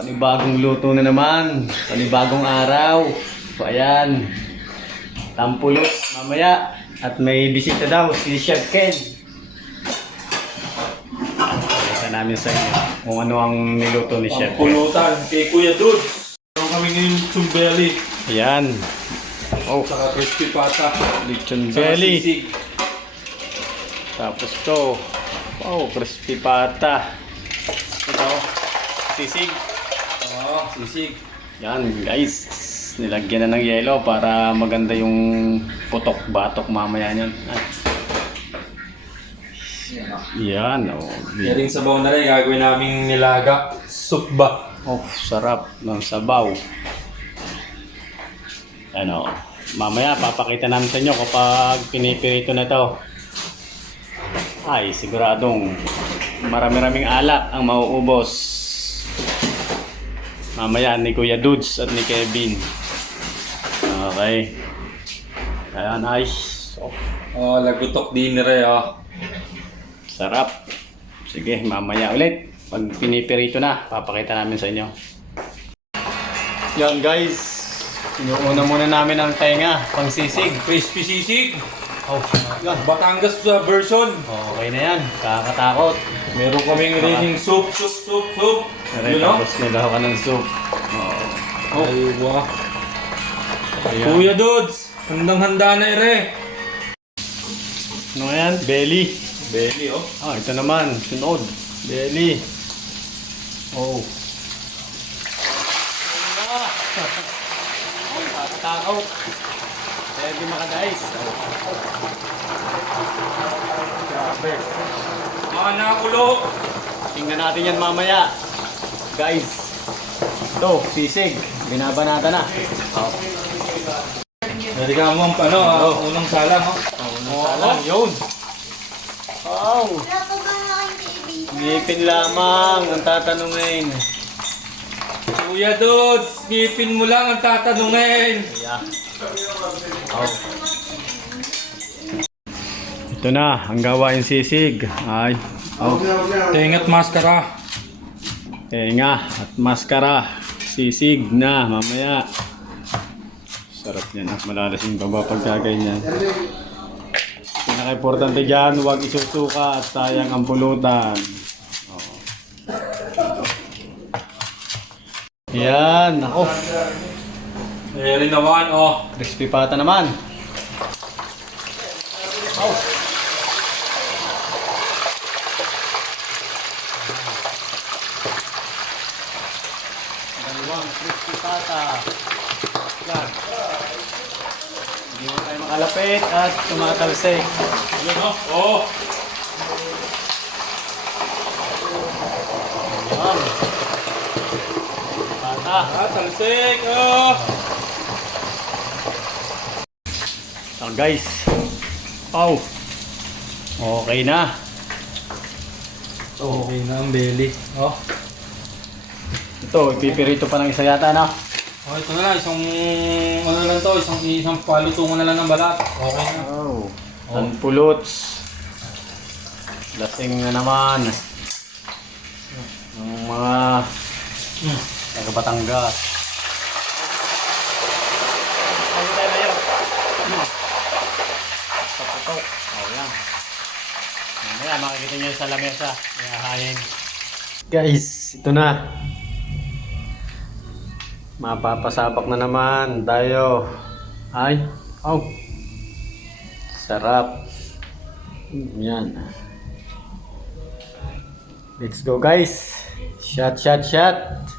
Panibagong luto na naman. Panibagong araw. So, ayan. Tampulos mamaya. At may bisita daw si Chef Ken. Pakita namin sa inyo kung ano ang niluto ni Chef Ken. Pulutan kay Kuya Dudes. Meron kami ngayon chumbeli. Ayan. Oh, Saka crispy pata. lechon Saka belly. sisig. Tapos to. Oh, crispy pata. Ito. Sisig. Oo, sisig. Yan guys, nilagyan na ng yelo para maganda yung putok-batok mamaya niyan. Ah, Yan, oh. Yan rin sabaw na rin. Gagawin naming nilaga. Soup ba? Oh, sarap ng sabaw. Ano, mamaya papakita namin sa inyo kapag pinipirito na to. Ay, siguradong marami-raming alak ang mauubos. Mamaya ni Kuya Dudes at ni Kevin. Okay. Ayan, ay. So, Oh, lagutok dinner eh. Oh. sarap. Sige, mamaya ulit. Pag pinipirito na, papakita namin sa inyo. Yan guys. Inuuna muna namin ang tenga, pang sisig. Crispy sisig. Oh, yan. Batangas sa version. Okay na yan. Kakatakot. Meron kaming rining soup, soup, soup, soup. Aray, You know? tapos nilaho ka ng soup. Oh. Oh, Ay, wow. ayan. Kuya Dudes, handang-handa na ere. Ano yan? Belly. Belly, oh. Ah, ito naman. Sunod. Belly. Oh. Ay. Kaya di makadais. Oh. Grabe. Nakulo. Tingnan natin yan mamaya. Guys. Ito, sisig. Binabanata na. Oh. Nariga mo ang ano, ah, unang salang, oh. Oh, yun. Wow. Wala pa ba ang TV? Ngipin lamang ang tatanungin. Kuya Dudes, ngipin mo lang ang tatanungin. Yeah. Oh. Ito na, ang gawain sisig. Ay. Oh. Tengat maskara. Tenga at maskara. Sisig na mamaya. Sarap yan. ah. Malalasing baba pagka ganyan. Pinaka-importante dyan, huwag isusuka at sayang ang pulutan. Oh. Yan, ako. Meron naman, oh. Crispy pata naman. Oh. Dalawang crispy pata. Yan. Hindi mo tayo makalapit at tumatalsik. Yun, oh. Oh. Yan. Pata. Ah, talsik, oh. So guys. Oh. Okay na. Okay na ang belly. Oh. Ito, ipipirito pa ng isa yata na. Oh, ito na lang, isang, ano lang to, isang, isang palutungan na lang ng balat. Okay na. Oh. Ang puluts. Lasing na naman. Ng mga Hmm. taga Batangas. Ano tayo? Hmm. Paputok. Oh, yan. Mamaya makikita nyo sa lamesa. Ihahayin. Guys, ito na. Mapapasabak na naman tayo. Ay, oh. Sarap. Yan. Let's go guys. Shot, shot, shot.